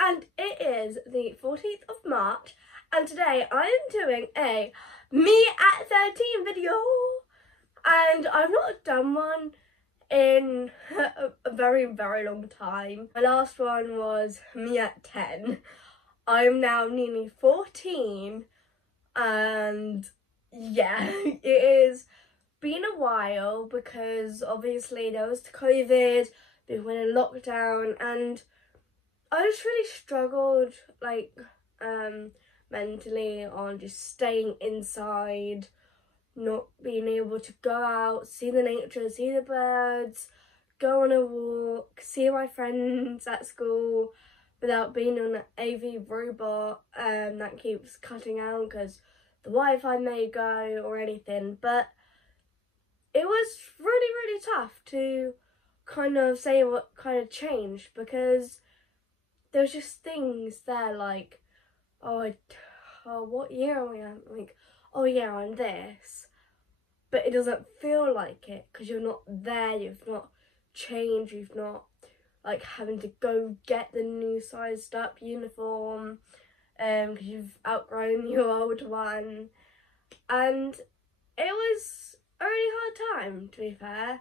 and it is the 14th of March, and today I am doing a me at 13 video, and I've not done one in a very long time. My last one was me at 10. I am now nearly 14, and yeah, it is been a while because obviously there was COVID, we went in lockdown, and I just really struggled mentally on just staying inside, not being able to go out, see the nature, see the birds, go on a walk, see my friends at school without being on an AV robot that keeps cutting out because the Wi-Fi may go or anything. But it was really tough to kind of say what kind of changed, because there's just things there like, oh, what year are we at? Like, oh yeah, I'm this. But it doesn't feel like it because you're not there, you've not changed, you've not like having to go get the new sized up uniform because you've outgrown your old one. And it was a really hard time, to be fair.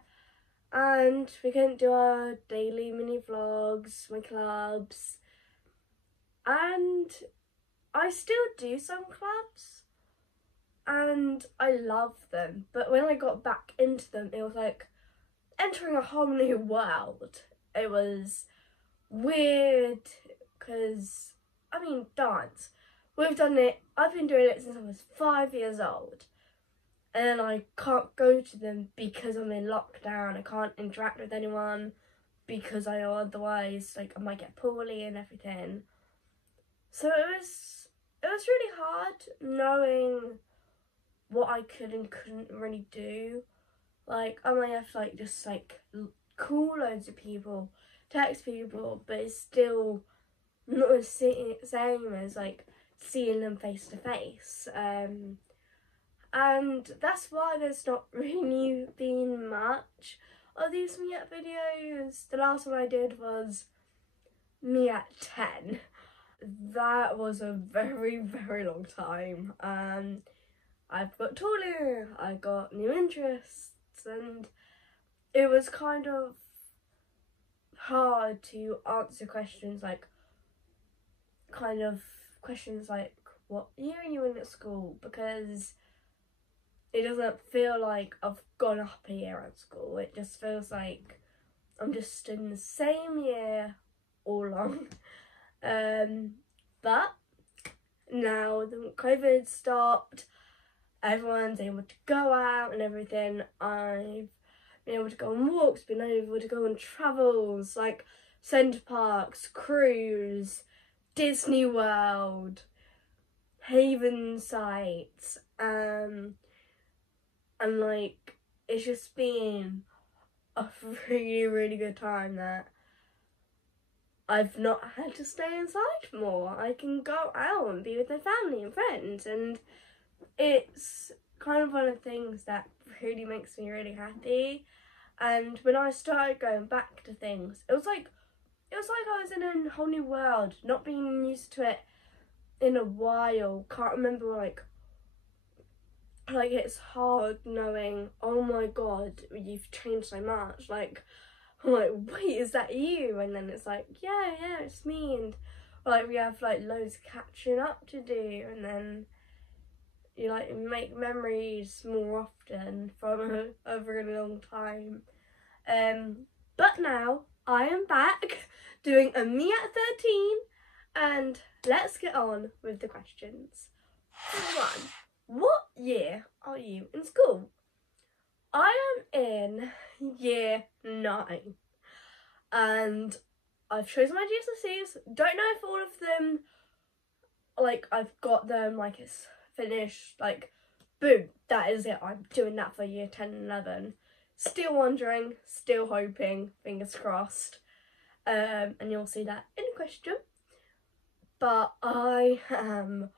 And we couldn't do our daily mini vlogs, my clubs. And I still do some clubs and I love them, but when I got back into them, it was like entering a whole new world. It was weird because, I mean, dance. I've been doing it since I was 5 years old, and then I can't go to them because I'm in lockdown. I can't interact with anyone because I know otherwise, like, I might get poorly and everything. So it was really hard knowing what I could and couldn't really do. Like, I might have to like just like call loads of people, text people, but it's still not the same as like seeing them face to face. And that's why there's not really been much of these me at videos. The last one I did was me at 10. That was a very long time. I've got taller, I got new interests, and it was kind of hard to answer questions like what year are you in at school, because it doesn't feel like I've gone up a year at school. It just feels like I'm just in the same year all along. But now the COVID stopped, everyone's able to go out and everything. I've been able to go on walks, been able to go on travels like Centre Parks, cruise, Disney World, Haven sites, and like it's just been a really good time that I've not had to stay inside more. I can go out and be with my family and friends, and it's kind of one of the things that really makes me really happy. And when I started going back to things, it was like I was in a whole new world, not being used to it in a while. Can't remember like it's hard knowing, oh my god, you've changed so much. Like, I'm like, wait, is that you? And then it's like, yeah, it's me. And like we have like loads of catching up to do, and then you like make memories more often from a really long time. But now I am back doing a me at 13, and let's get on with the questions. One, what year are you in school? I am in year 9, and I've chosen my GCSEs. Don't know if all of them, like, I've got them, like, it's finished, like, boom, that is it. I'm doing that for year 10 and 11. Still wondering, still hoping, fingers crossed. And you'll see that in a question. But I am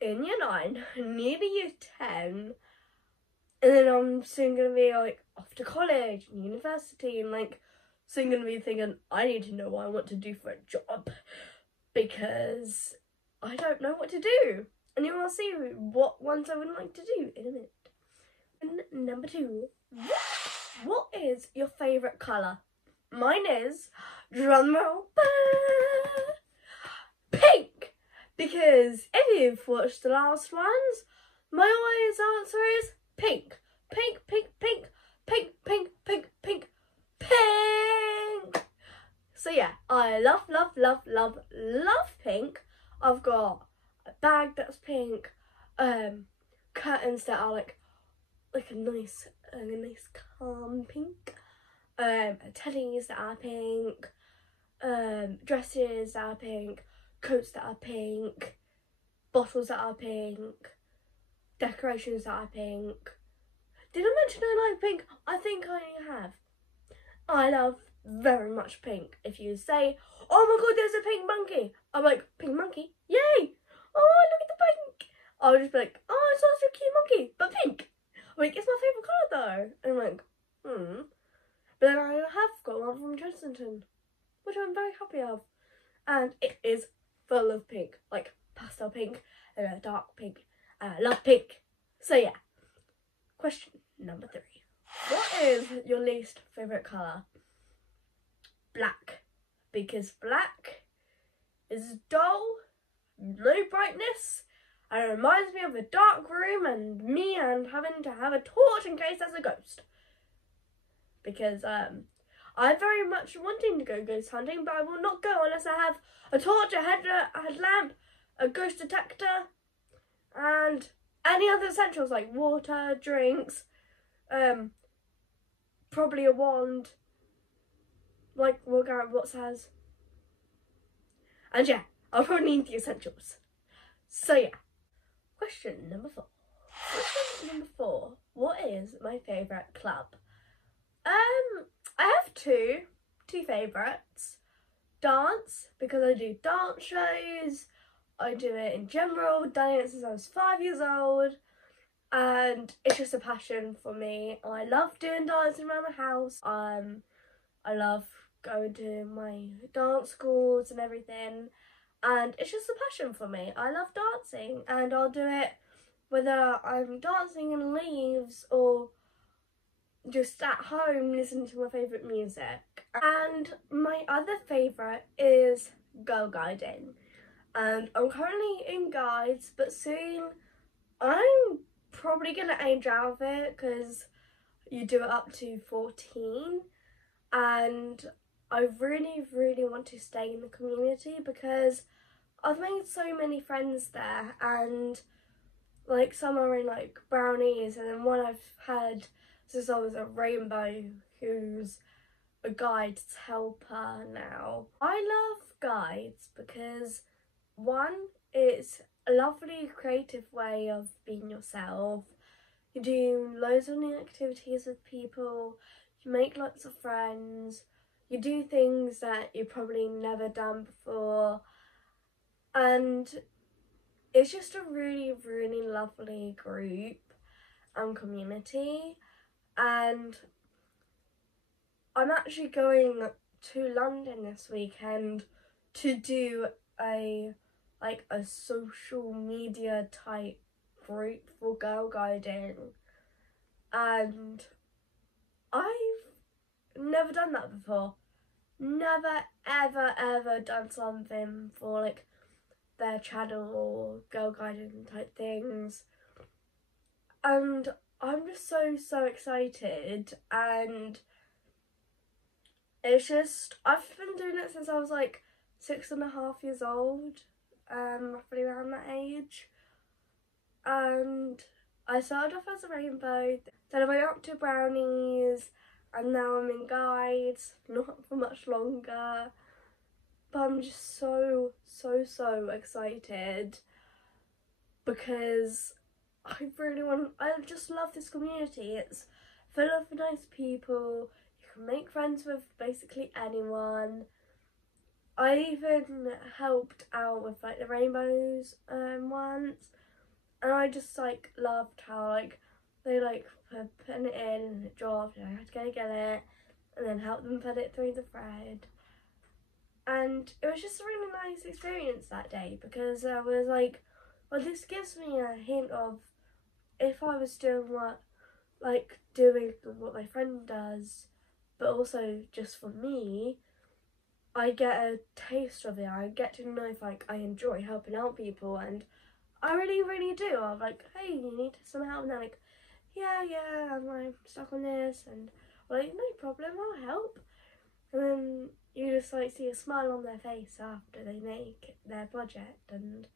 in year 9, nearly year 10. And then I'm soon going to be like off to college and university and like So I'm going to be thinking, I need to know what I want to do for a job, because I don't know what to do. And you will see what ones I would like to do in a minute. And number 2, what is your favourite colour? Mine is, drumroll, pink! Because if you've watched the last ones, my always answer is pink. Pink, pink, pink, pink, pink, pink, pink, pink! So yeah, I love, love, love, love, love pink. I've got a bag that's pink, curtains that are like a nice calm pink, teddies that are pink, dresses that are pink, coats that are pink, bottles that are pink, decorations that are pink. Did I mention I like pink? I think I have. I love very much pink. If you say, oh my god, there's a pink monkey, I'm like, pink monkey? Yay! Oh, look at the pink! I'll just be like, oh, it's such a cute monkey, but pink. I'm like, it's my favourite colour though. And I'm like, But then I have got one from Chessington, which I'm very happy of. And it is full of pink, like pastel pink and a dark pink. And I love pink. So yeah. Question number 3. What is your least favourite colour? Black. Because black is dull, low brightness, and it reminds me of a dark room and me and having to have a torch in case there's a ghost. Because I'm very much wanting to go ghost hunting, but I will not go unless I have a torch, a headlamp, a ghost detector, and any other essentials like water, drinks, probably a wand, like what Garrett Watts has. And yeah, I'll probably need the essentials. So yeah. Question number 4. Question number 4. What is my favourite club? I have two favourites. Dance, because I do dance shows. I do it in general, done it since I was 5 years old, and it's just a passion for me. I love doing dancing around the house. I love going to my dance schools and everything, and it's just a passion for me. I love dancing, and I'll do it whether I'm dancing in leaves or just at home listening to my favourite music. And my other favourite is Girl Guiding. And I'm currently in guides, but soon I'm probably going to age out of it because you do it up to 14. And I really, really want to stay in the community because I've made so many friends there, and like some are in like brownies, and then one I've had since I was a rainbow who's a guides helper now. I love guides because one, it's a lovely creative way of being yourself. You do loads of new activities with people, you make lots of friends, you do things that you've probably never done before, and it's just a really, really lovely group and community. And I'm actually going to London this weekend to do a social media type group for Girl Guiding, and I've never done that before. Never ever done something for like their channel or Girl Guiding type things, and I'm just so excited. And it's just, I've been doing it since I was like 6.5 years old, roughly around that age. And I started off as a rainbow, then I went up to brownies, and now I'm in guides, not for much longer. But I'm just so excited because I just love this community. It's full of nice people. You can make friends with basically anyone. I even helped out with like the rainbows once, and I just like loved how like they like putting it in and it dropped and I had to go get it, and then help them put it through the thread. And it was just a really nice experience that day, because I was like, well, this gives me a hint of if I was doing what my friend does, but also just for me, I get a taste of it. I get to know if I enjoy helping out people, and I really, really do. I'm like, hey, you need some help? And they're like, yeah, I'm stuck on this, and I'm like, no problem, I'll help. And then you just see a smile on their face after they make their project, and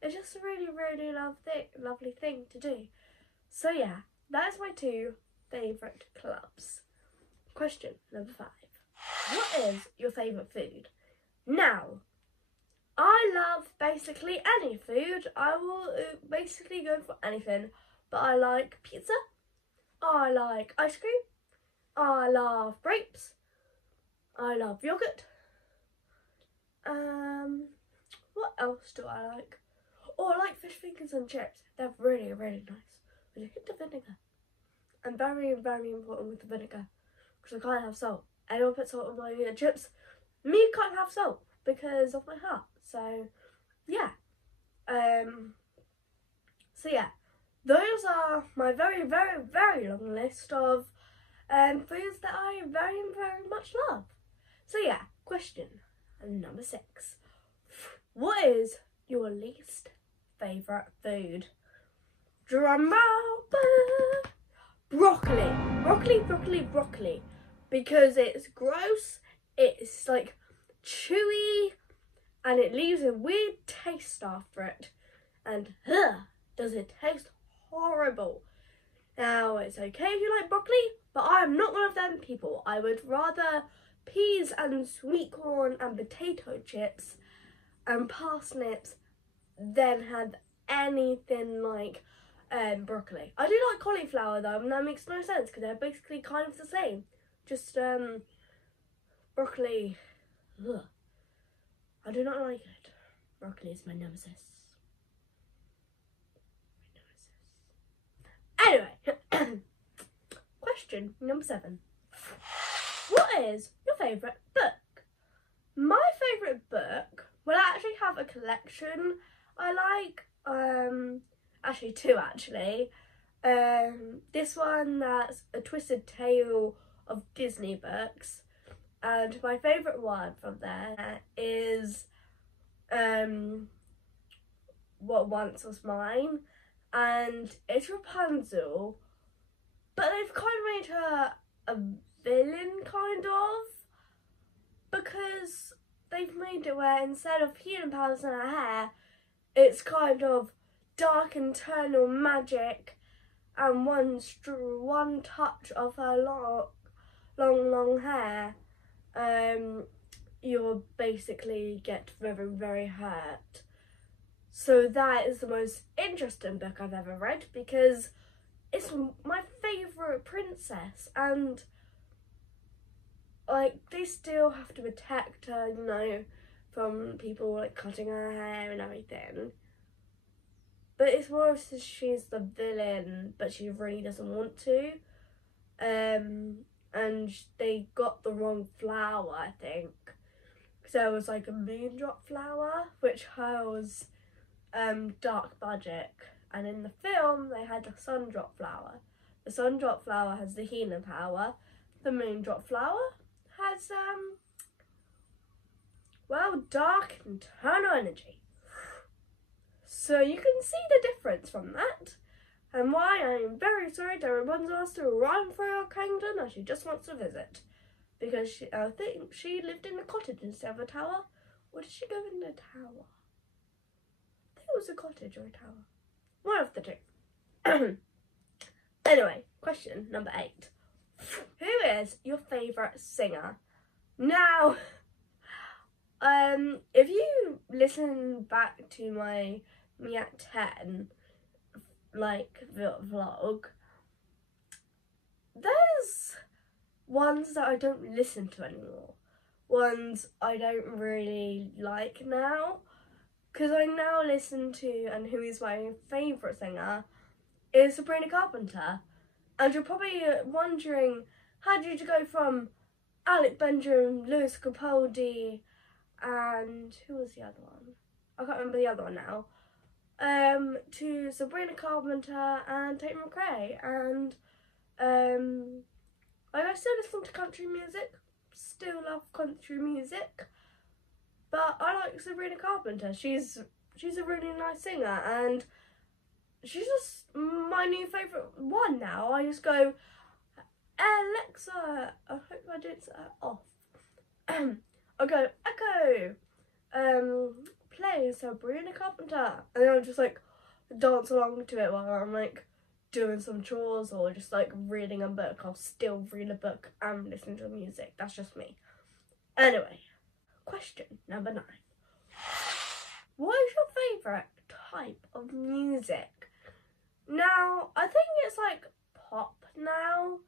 it's just a really, really lovely thing to do. So yeah, that's my 2 favourite clubs. Question number 5. What is your favourite food? Now, I love basically any food. I will basically go for anything. But I like pizza. I like ice cream. I love grapes. I love yogurt. What else do I like? Oh, I like fish fingers and chips. They're really, really nice. With a hint of vinegar. And very, very important with the vinegar, because I can't have salt. Anyone puts salt on my chips, me can't have salt because of my heart. So yeah. So yeah, those are my very, very, very long list of foods that I very, very much love. So yeah, question number 6. What is your least favourite food? Drum roll. Broccoli. Because it's gross, it's like chewy, and it leaves a weird taste after it. And does it taste horrible. Now, it's okay if you like broccoli, but I am not one of them people. I would rather peas and sweet corn and potato chips and parsnips than have anything like broccoli. I do like cauliflower though, and that makes no sense because they're basically kind of the same. Just broccoli. Ugh. I do not like it. Broccoli is my nemesis. Anyway, question number 7. What is your favourite book? My favourite book, well, I actually have a collection I like. Actually 2 actually. This one that's A Twisted Tale of Disney books, and my favourite one from there is What Once Was Mine, and it's Rapunzel, but they've kind of made her a villain, kind of, because they've made it where instead of healing powers in her hair, it's kind of dark internal magic, and one touch of her long hair, you'll basically get very, very hurt. So that is the most interesting book I've ever read, because it's my favourite princess, and like they still have to protect her, you know, from people like cutting her hair and everything. But it's more of she's the villain, but she really doesn't want to. And they got the wrong flower, I think. Because there was like a moondrop flower, which was dark magic. And in the film, they had the sundrop flower. The sundrop flower has the healing power. The moondrop flower has, well, dark internal energy. So you can see the difference from that, and why I am very sorry that Rapunzel has to run through our kingdom as she just wants to visit. Because I think she lived in a cottage instead of a tower. Or did she go in a tower? I think it was a cottage or a tower. One of the 2. Anyway, question number 8. Who is your favourite singer? Now, if you listen back to my Me at 10 vlog, there's ones that I don't listen to anymore, ones I don't really like now, because I now listen to, and who is my favourite singer is Sabrina Carpenter. And you're probably wondering, how did you go from Alec Benjamin, Lewis Capaldi, and who was the other one? I can't remember the other one now. To Sabrina Carpenter and Tate McRae, and I still listen to country music, still love country music, but I like Sabrina Carpenter. She's a really nice singer, and she's just my new favourite one now. I just go, Alexa, I hope I did that off. I go, Echo, play Sabrina Carpenter, and then I'll just like dance along to it while I'm like doing some chores or just like reading a book. I'll still read a book and listen to music. That's just me. Anyway, question number 9. What is your favourite type of music? Now, I think it's like pop now,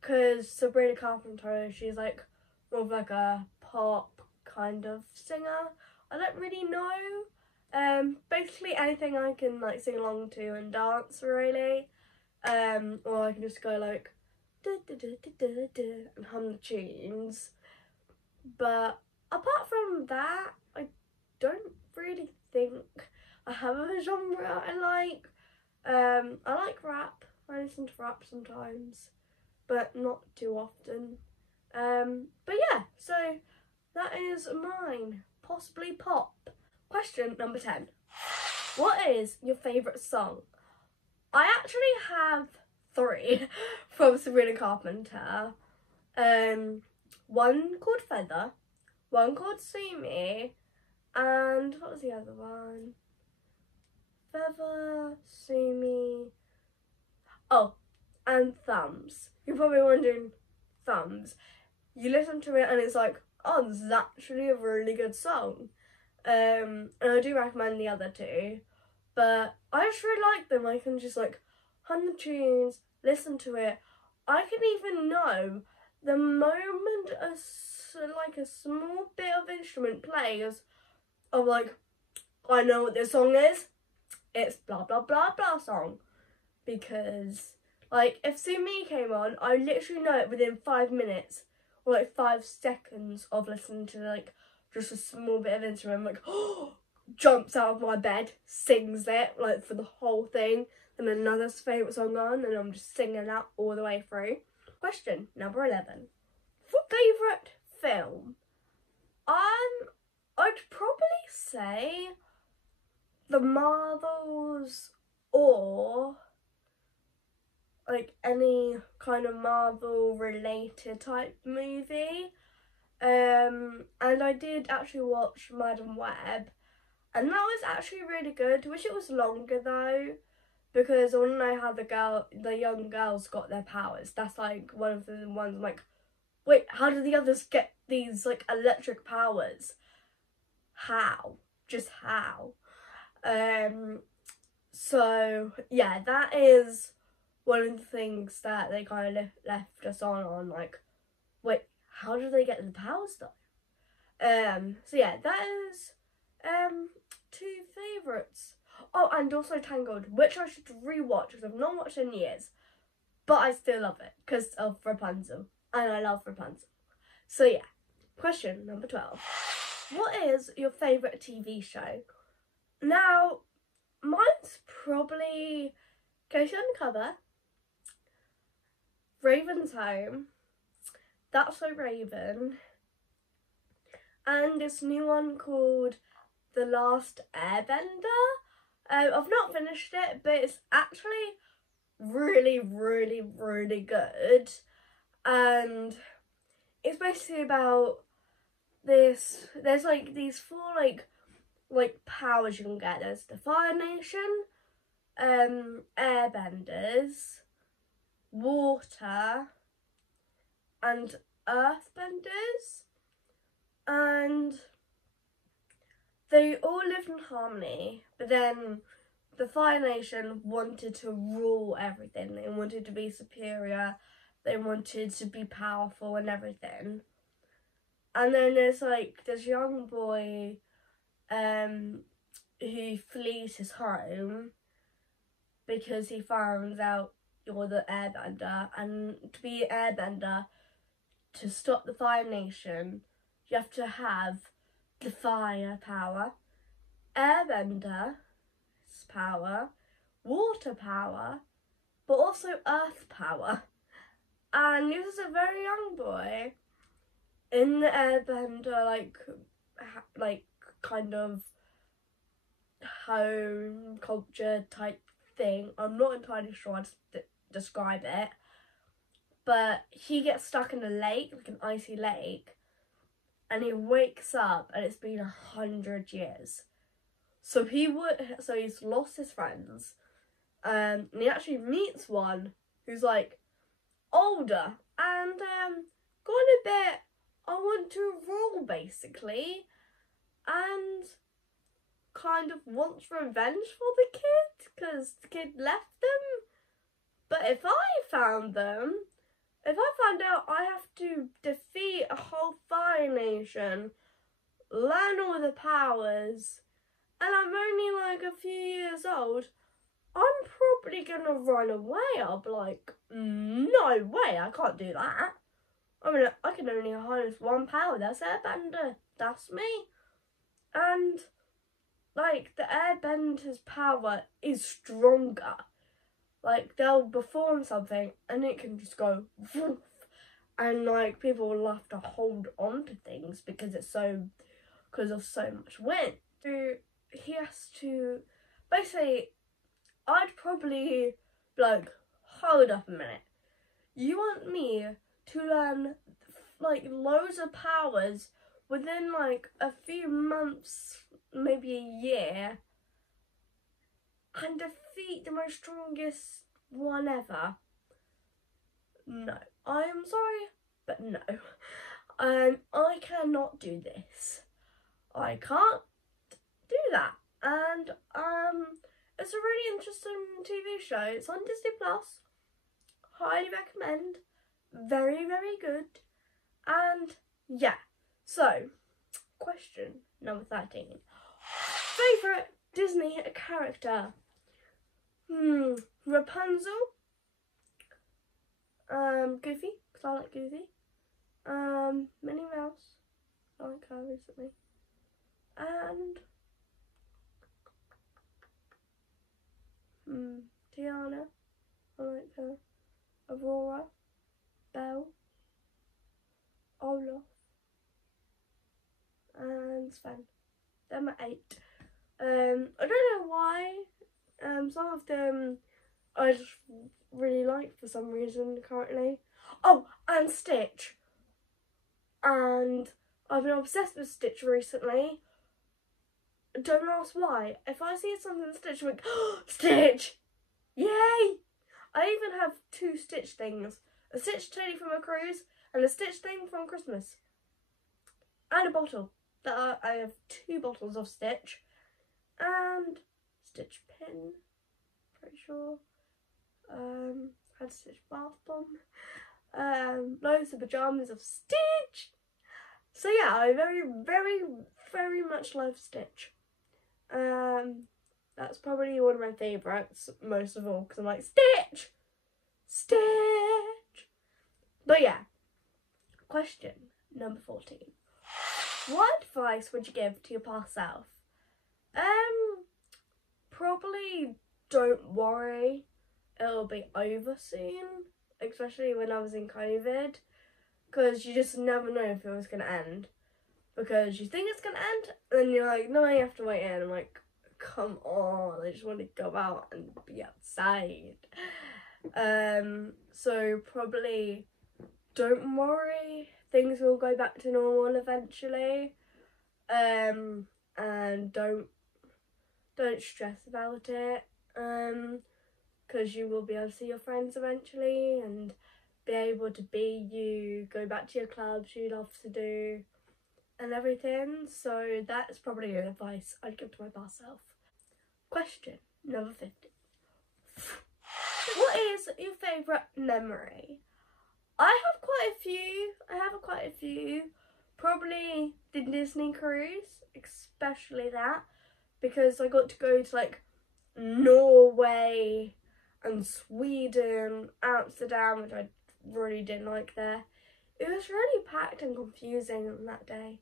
because Sabrina Carpenter, she's like more of like a pop kind of singer. I don't really know. Basically anything I can like sing along to and dance really. Or I can just go like da, da, da, da, da, da, and hum the tunes. But apart from that, I don't really think I have a genre I like. I like rap. I listen to rap sometimes, but not too often. But yeah, so that is mine. Possibly pop. Question number 10. What is your favourite song? I actually have 3 from Sabrina Carpenter. One called Feather, one called See Me, and what was the other one? Feather, See Me, oh, and Thumbs. You're probably wondering, Thumbs. You listen to it and it's like, oh, this is actually a really good song. And I do recommend the other 2, but I just really like them. I can just like hum the tunes, listen to it. I can even know the moment like a small bit of instrument plays, I'm like, I know what this song is. It's blah blah blah blah song. Because like if See Me came on, I literally know it within 5 minutes or like 5 seconds of listening to like just a small bit of instrument. I'm like, oh, jumps out of my bed, sings it like for the whole thing, and another favourite song on, and I'm just singing that all the way through. Question number 11. For favourite film, I'd probably say The Marvels or like any kind of Marvel related type movie. And I did actually watch Madam Web, and that was actually really good. Wish it was longer though, because I want to know how the young girls got their powers. That's like one of the ones I'm like, wait, how do the others get these like electric powers? How? Just how? So yeah, that is one of the things that they kind of left us on like, wait, how do they get the powers though? So yeah, that is 2 favourites. Oh, and also Tangled, which I should rewatch because I've not watched in years, but I still love it because of Rapunzel, and I love Rapunzel. So yeah, question number 12. What is your favourite TV show? Now, mine's probably Casey Undercover, Raven's Home, That's So Raven, and this new one called The Last Airbender. I've not finished it, but it's actually really, really, really good. And it's basically about this. There's like these 4 like powers you can get. There's the Fire Nation, Airbenders, Water, and Earthbenders, and they all lived in harmony, but then the Fire Nation wanted to rule everything. They wanted to be superior, they wanted to be powerful and everything. And then there's like this young boy who flees his home because he finds out you're the airbender, and to be an airbender, to stop the Fire Nation, you have to have the fire power, airbender power, water power, but also earth power. And he was a very young boy in the airbender, like kind of home culture type thing. I'm not entirely sure how to describe it, but he gets stuck in a lake, like an icy lake, and he wakes up and it's been 100 years. So he's lost his friends, and he actually meets one who's like older and got a bit, I want to rule basically, and kind of wants revenge for the kid because the kid left them. But if I found out I have to defeat a whole Fire Nation, learn all the powers, and I'm only like a few years old, I'm probably gonna run away. I'll be like, no way, I can't do that. I mean, I can only harness one power, that's airbender, that's me. And like, the airbender's power is stronger. Like, they'll perform something and it can just go woof, and like people will have to hold on to things because of so much wind. So he has to, basically, I'd probably be like, hold up a minute, you want me to learn like loads of powers within like a few months, maybe a year, and defeat the most strongest one ever? No, I am sorry, but no. I cannot do this. I can't do that. And it's a really interesting TV show. It's on Disney Plus. Highly recommend. Very, very good. And yeah. So, question number 13. Favourite Disney character? Rapunzel. Goofy, because I like Goofy. Minnie Mouse. I like her recently. And Tiana. I like her. Aurora. Belle. Olaf. And Sven. They're my 8. I don't know why. Some of them I just really like for some reason currently. Oh, and Stitch. And I've been obsessed with Stitch recently. Don't ask why. If I see something Stitch, I'm like, oh, Stitch! Yay! I even have 2 Stitch things. A Stitch teddy from a cruise and a Stitch thing from Christmas. And a bottle. I have 2 bottles of Stitch. And Stitch pin, pretty sure. Had a Stitch bath bomb. Loads of pyjamas of Stitch. So yeah, I very, very, very much love Stitch. That's probably one of my favourites, most of all, because I'm like, Stitch! Stitch! But yeah, question number 14. What advice would you give to your past self? Probably don't worry, it'll be over soon, especially when I was in COVID, because you just never know if it was going to end, because you think it's going to end, and then you're like, no, you have to wait in. I'm like, come on, I just want to go out and be outside. So probably don't worry, things will go back to normal eventually, and don't stress about it, because you will be able to see your friends eventually and be able to be you, go back to your clubs you love to do and everything. So that's probably the advice I'd give to my past self. Question number 50. What is your favourite memory? I have quite a few. Probably the Disney cruise, especially that, because I got to go to like Norway and Sweden, Amsterdam, which I really didn't like there, It was really packed and confusing on that day.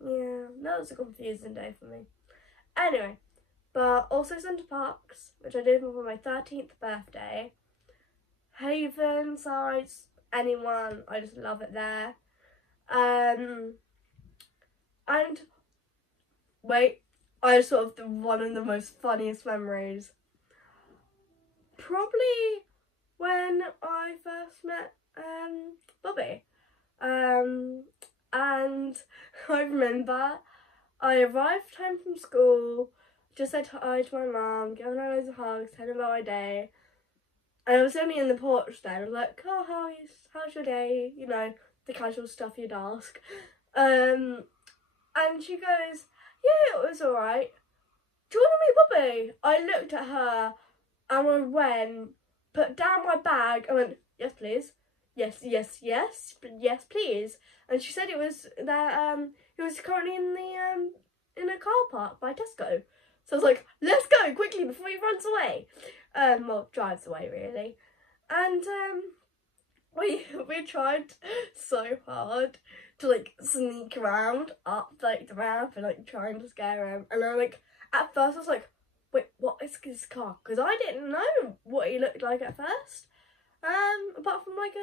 Yeah, that was a confusing day for me. Anyway, but also Centre Parks, which I did for my 13th birthday. Haven, Sides, anyone, I just love it there. And wait, I sort of one of the most funniest memories. Probably when I first met Bobby. And I remember I arrived home from school, just said hi to my mum, given her loads of hugs, telling her about my day. And I was only in the porch then. I was like, oh, how's your day? You know, the casual stuff you'd ask. And she goes, yeah, it was alright. Do you want to meet Bobby? I looked at her and I went, put down my bag and went, yes, please. Yes, please. And she said it was that he was currently in a car park by Tesco. So I was like, let's go quickly before he runs away. Well, drives away really. And we tried so hard to like sneak around up like the ramp and like trying to scare him. And I like at first I was like, wait, what is his car? Because I didn't know what he looked like at first. Apart from like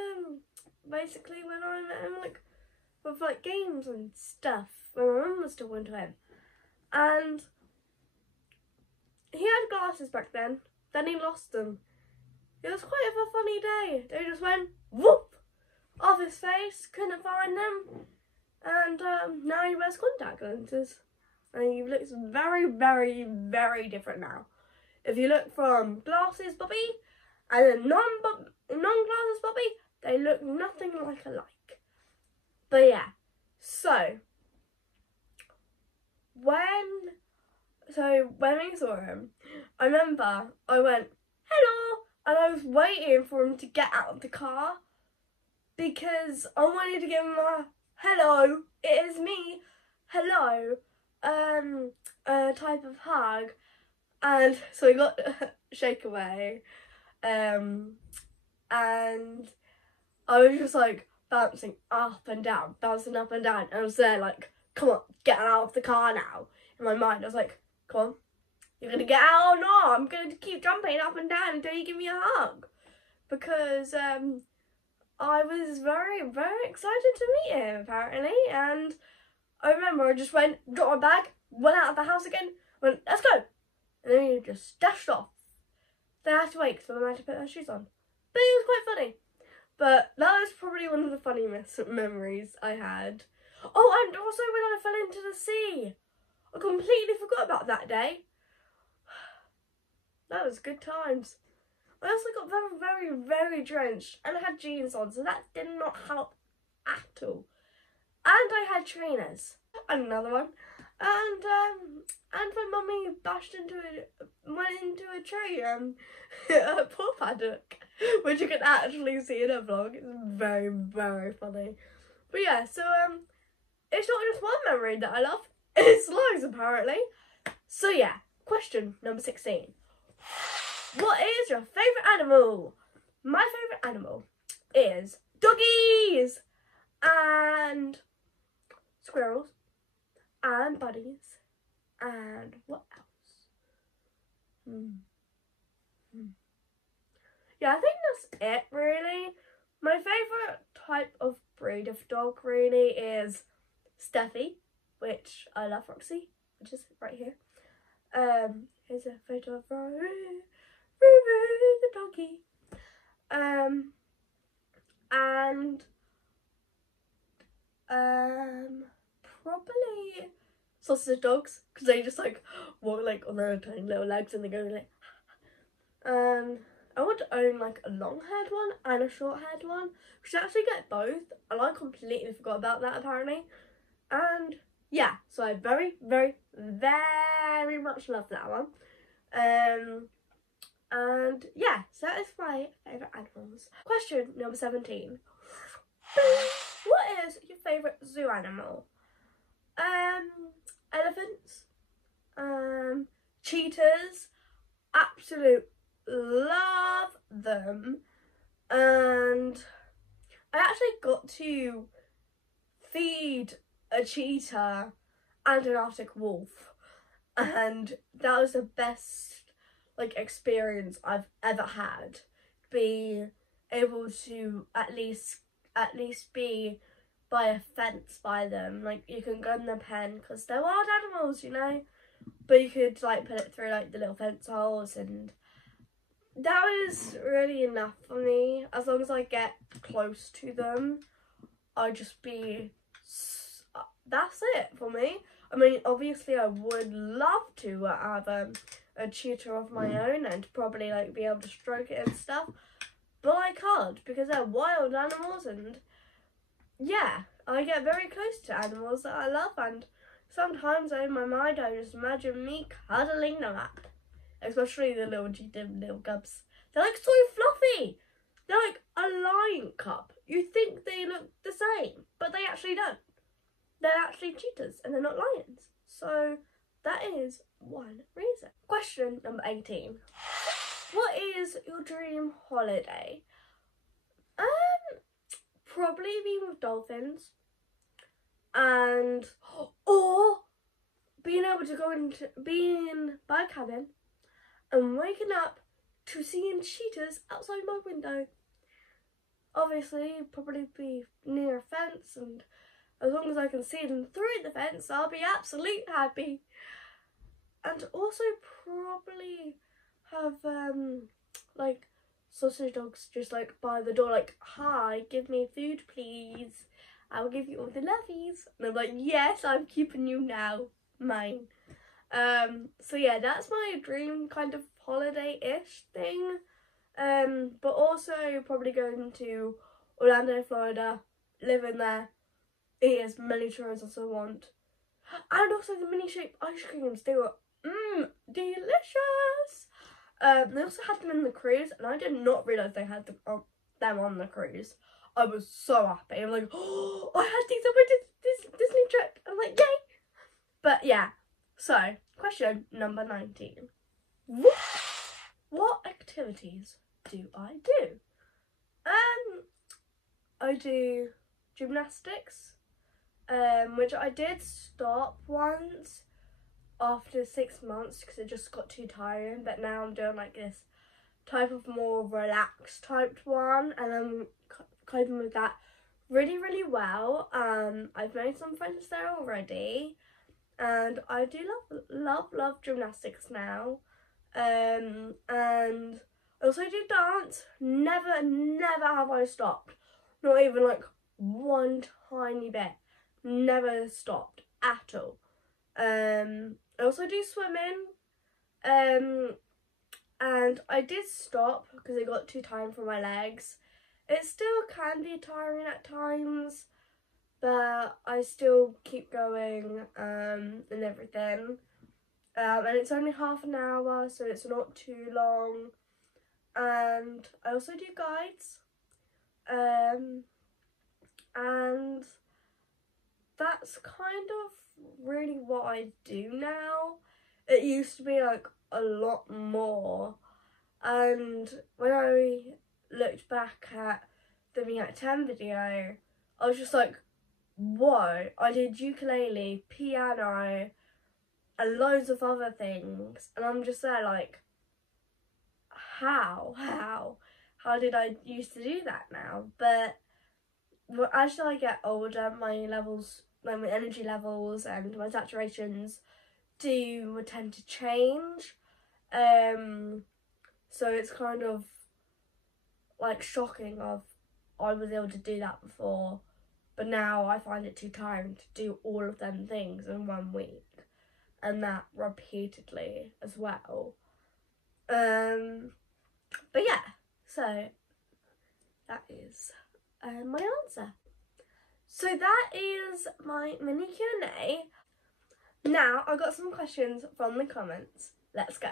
basically when I met him like with like games and stuff when my mum was still into him. And he had glasses back then he lost them. It was quite a funny day. They just went whoop off his face, couldn't find them, and now he wears contact lenses. And he looks very, very, very different now. If you look from glasses Bobby and then non-glasses Bobby, they look nothing like alike. But yeah, so when we saw him, I remember I went, hello, and I was waiting for him to get out of the car because I wanted to give him a hello, it is me, hello, type of hug. And so he got shake away, and I was just like bouncing up and down, and I was there like, come on, get out of the car now. In my mind I was like, come on, you're gonna get out or not? I'm gonna keep jumping up and down until you give me a hug. Because I was very, very excited to meet him apparently, and I remember I just went, got my bag, went out of the house again, went, let's go. And then he just dashed off. Then I had to wait for my mum to put her shoes on. But it was quite funny. But that was probably one of the funniest memories I had. Oh, and also when I fell into the sea. I completely forgot about that day. That was good times. I also got very, very, very drenched. And I had jeans on, so that did not help at all. And I had trainers. And another one. And my mummy went into a tree, a paw paddock, which you can actually see in a vlog. It's very, very funny. But yeah, so it's not just one memory that I love. It's loads apparently. So yeah, question number 16. What is your favourite animal? My favourite animal is doggies and squirrels and bunnies and what else? Yeah, I think that's it really. My favourite type of breed of dog really is Steffi, which I love Roxy, which is right here. Here's a photo of Ruby the doggy. And probably sausage dogs, because they just like walk like on their tiny little legs and they go like I want to own like a long-haired one and a short-haired one. We should actually get both, and I completely forgot about that apparently. And yeah, so I very, very, very much love that one. And yeah, so that is my favourite animals. Question number 17. What is your favourite zoo animal? Elephants, cheetahs, absolute love them, and I actually got to feed a cheetah and an Arctic wolf, and that was the best like experience I've ever had. Be able to at least be by a fence by them. Like, you can go in the pen because they're wild animals, you know, but you could like put it through like the little fence holes, and that was really enough for me. As long as I get close to them, I'll just be, that's it for me. I mean, obviously I would love to have a cheetah of my own and probably like be able to stroke it and stuff, but I can't because they're wild animals, and yeah, I get very close to animals that I love, and sometimes in my mind I just imagine me cuddling them up. Especially the little cubs. They're like so fluffy. They're like a lion cub. You think they look the same, but they actually don't. They're actually cheetahs and they're not lions. So that is one reason. Question number 18. What is your dream holiday? Probably being with dolphins, and or being able to go into being by a cabin and waking up to seeing cheetahs outside my window. Obviously, probably be near a fence, and as long as I can see them through the fence, I'll be absolutely happy. And also probably have like sausage dogs just like by the door, like, hi, give me food please, I will give you all the lovies. And I'm like, yes, I'm keeping you now, mine. So yeah, that's my dream kind of holiday-ish thing. But also probably going to Orlando, Florida, living there, eat as many churros as I want. And also the mini shape ice creams, they were delicious. They also had them in the cruise, and I did not realise they had them on the cruise. I was so happy. I'm like, oh, I had these on my Disney trip. I'm like, yay! But yeah, so question number 19. What activities do I do? I do gymnastics, which I did stop once after 6 months because it just got too tiring, but now I'm doing like this type of more relaxed type one, and I'm coping with that really, really well. I've made some friends there already, and I do love gymnastics now. And I also do dance. Never have I stopped. Not even like one tiny bit. Never stopped at all. I also do swimming. And I did stop because it got too tiring for my legs. It still can be tiring at times, but I still keep going and everything. And it's only half an hour, so it's not too long. And I also do guides. And that's kind of really what I do now. It used to be like a lot more. And when I looked back at the Me at 10 video, I was just like, whoa, I did ukulele, piano, and loads of other things, and I'm just there like, how did I used to do that now? But as I get older, my levels, like my energy levels and my saturations do tend to change, so it's kind of like shocking of I was able to do that before, but now I find it too tiring to do all of them things in 1 week. And that repeatedly as well. But yeah, so that is my answer. So that is my mini Q&A. Now I got some questions from the comments. Let's go.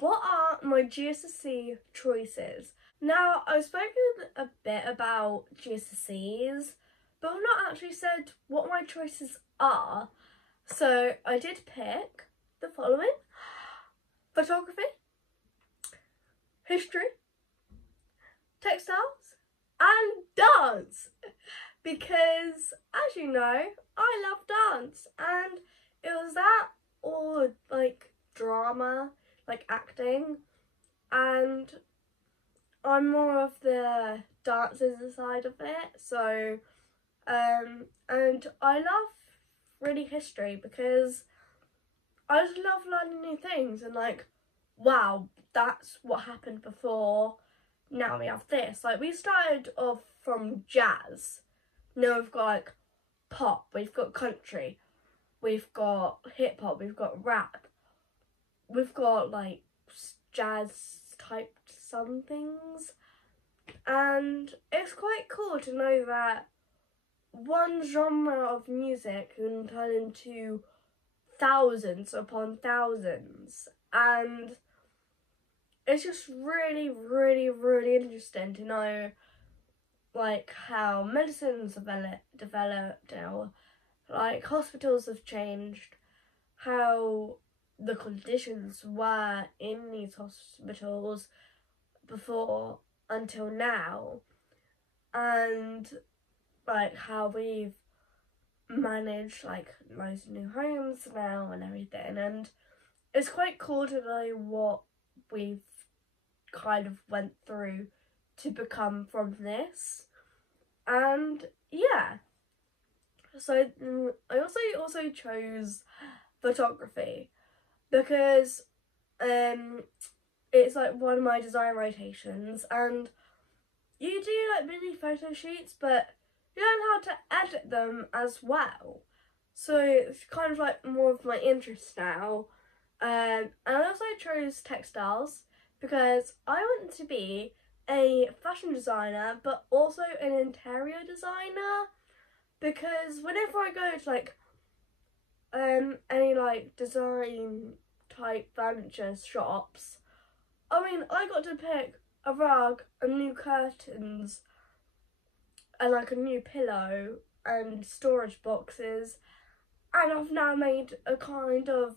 What are my GCSE choices? Now, I've spoken a bit about GCSEs, but I've not actually said what my choices are. So I did pick the following: photography, history, textiles, and dance, because as you know, I love dance, and it was that or like drama, like acting, and I'm more of the dancers side of it. So and I love really history because I just love learning new things and like, wow, that's what happened before. Now we have this. Like, we started off from jazz. Now we've got like pop, we've got country, we've got hip hop, we've got rap, we've got like jazz type some things. And it's quite cool to know that one genre of music can turn into thousands upon thousands, and it's just really, really, really interesting to know like how medicines developed, or like hospitals have changed, how the conditions were in these hospitals before until now, and like how we've managed like loads of new homes now and everything. And it's quite cool to know what we've kind of went through to become from this. And yeah, so I also chose photography because it's like one of my design rotations, and you do like mini photo shoots, but you learn how to edit them as well. So it's kind of like more of my interest now. And I also chose textiles because I want to be a fashion designer, but also an interior designer. Because whenever I go to like any like design type furniture shops, I mean, I got to pick a rug and new curtains and like a new pillow and storage boxes, and I've now made a kind of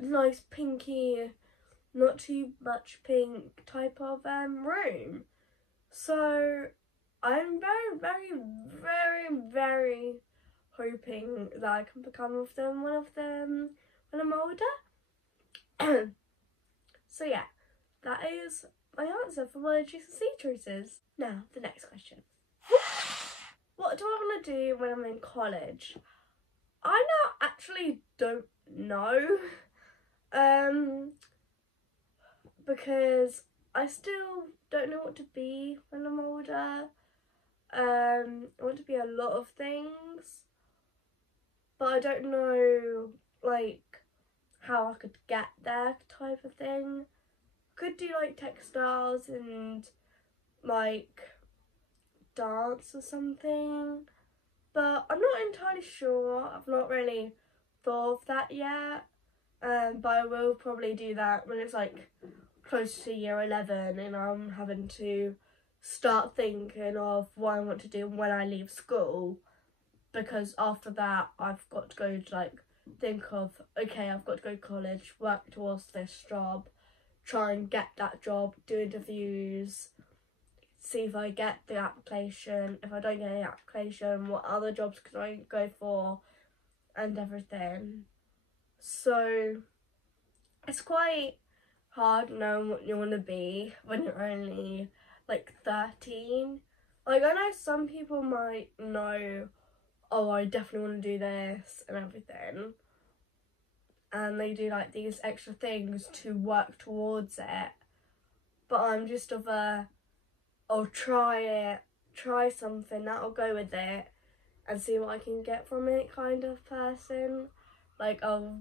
nice pinky, not too much pink type of room. So I'm very, very, very, very hoping that I can become one of them when I'm older. So yeah, that is my answer for my GCSE choices. Now, the next question. What do I want to do when I'm in college? I now actually don't know. Because I still don't know what to be when I'm older. I want to be a lot of things, but I don't know like how I could get there type of thing. Could do like textiles and like dance or something, but I'm not entirely sure. I've not really thought of that yet, but I will probably do that when it's like close to year 11 and I'm having to start thinking of what I want to do when I leave school, because after that I've got to go to like think of, okay, I've got to go to college, work towards this job, try and get that job, do interviews, see if I get the application. If I don't get the application, what other jobs could I go for, and everything. So it's quite hard knowing what you want to be when you're only like 13. Like, I know some people might know, oh, I definitely want to do this and everything, and they do like these extra things to work towards it, but I'm just of a, I'll try something, that'll go with it and see what I can get from it kind of person. Like, I'll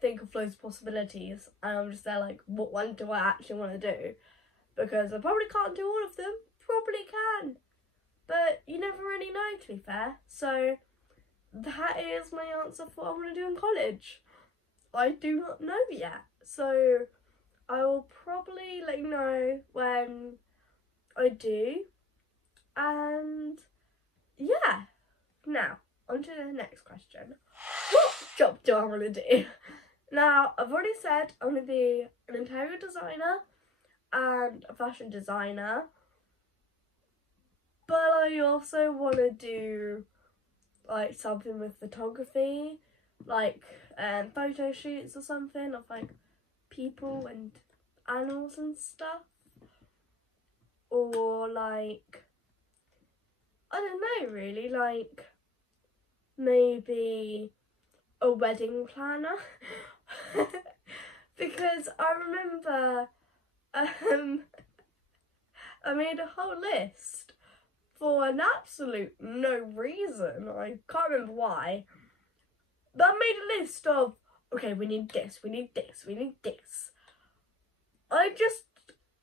think of loads of possibilities and I'm just there like, what one do I actually want to do? Because I probably can't do all of them, probably can, but you never really know, to be fair. So that is my answer for what I want to do in college. I do not know yet, so I will probably let you know when I do. And yeah, now on to the next question. What job do I want to do? Now, I've already said I want to be an interior designer and a fashion designer, but I also want to do like something with photography, like photo shoots or something of like people and animals and stuff, or like, I don't know really, like maybe a wedding planner. Because I remember I made a whole list for an absolute no reason. I can't remember why. But I made a list of, okay, we need this, we need this, we need this. I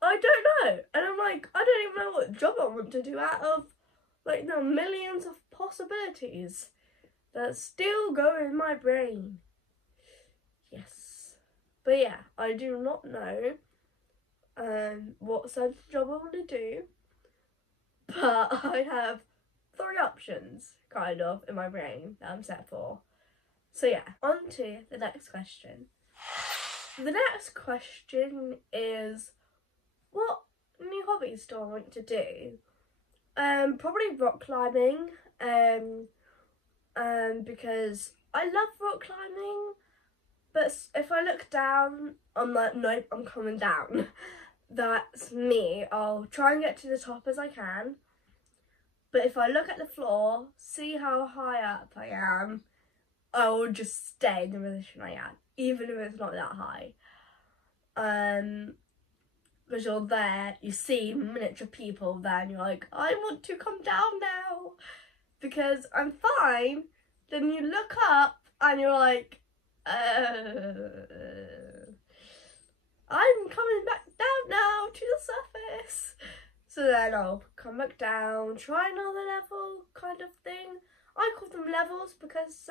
don't know. And I'm like, I don't even know what job I want to do out of like the millions of possibilities that still go in my brain. Yes. But yeah, I do not know what sort of job I want to do. But I have 3 options, kind of, in my brain that I'm set for. So yeah, on to the next question. The next question is, what new hobbies do I want to do? Probably rock climbing, because I love rock climbing, but if I look down, I'm like, nope, I'm coming down. That's me. I'll try and get to the top as I can, but if I look at the floor, see how high up I am, I will just stay in the position I am, even if it's not that high. Because you're there, you see miniature people there, and you're like, I want to come down now, because I'm fine. Then you look up, and you're like, I'm coming back down now to the surface. So then I'll come back down, try another level kind of thing. I call them levels because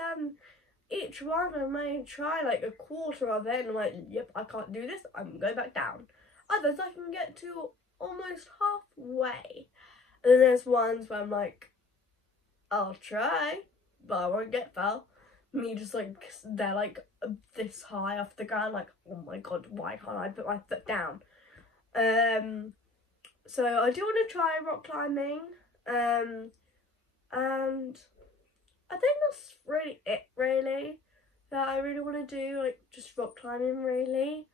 each one I may try like a quarter of it and I'm like, yep, I can't do this, I'm going back down. Others I can get to almost halfway. And then there's ones where I'm like, I'll try, but I won't get far. Me just like, they're like this high off the ground, like, oh my god, why can't I put my foot down? So I do want to try rock climbing, and I think that's really it, really, that I really want to do, like, just rock climbing, really.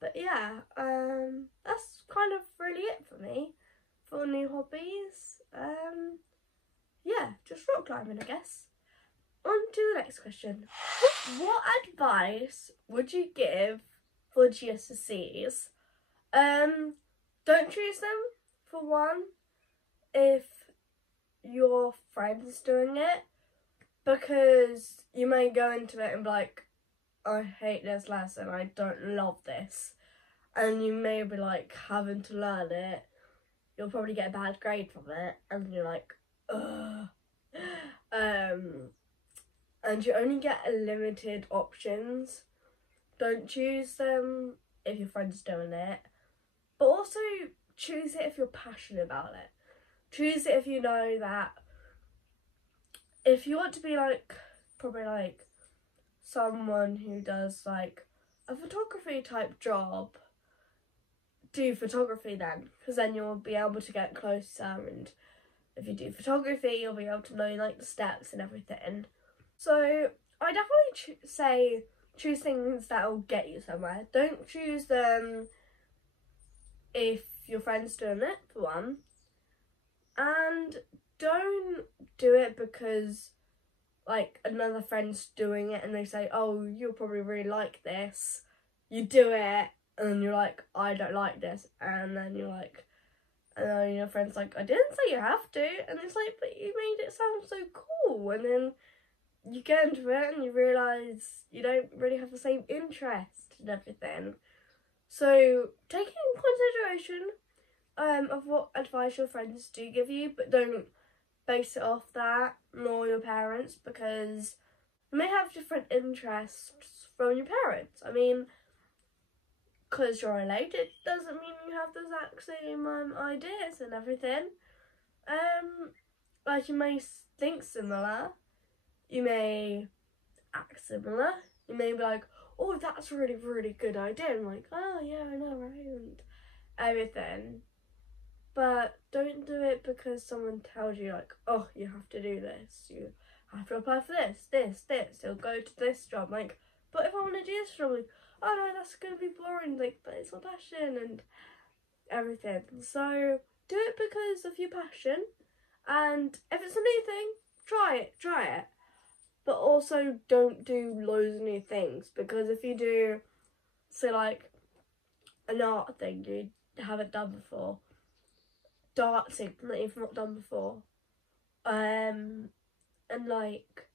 But yeah, that's kind of really it for me, for new hobbies. Yeah, just rock climbing, I guess. On to the next question. What advice would you give for GCSEs? Don't choose them, for one, if your friend's doing it, because you may go into it and be like, I hate this lesson, I don't love this, and you may be like having to learn it. You'll probably get a bad grade from it, and you're like, ugh. And you only get limited options. Don't choose them if your friend's doing it, but also choose it if you're passionate about it. Choose it if you know that if you want to be like, probably like someone who does like a photography type job, do photography then, because then you'll be able to get closer, and if you do photography you'll be able to know like the steps and everything. So I definitely say choose things that will get you somewhere. Don't choose them if your friend's doing it, for one, and don't do it because like another friend's doing it and they say, oh, you'll probably really like this. You do it and then you're like, I don't like this, and then you're like, and then your friend's like, I didn't say you have to, and it's like, but you made it sound so cool, and then you get into it and you realise you don't really have the same interest and everything. So take it in consideration of what advice your friends do give you, but don't base it off that, nor your parents, because you may have different interests from your parents. I mean, because you're related doesn't mean you have the exact same ideas and everything. Like, you may think similar, you may act similar, you may be like, oh, that's a really, really good idea, and like, oh yeah, I know, right, and everything. but don't do it because someone tells you like, oh, you have to do this, you have to apply for this, you'll go to this job. Like, but if I want to do this job, like, oh no, that's gonna be boring. Like, but it's my passion and everything. So do it because of your passion, and if it's a new thing, try it. But also don't do loads of new things, because if you do, say like an art thing you haven't done before, dancing that you've not done before, and like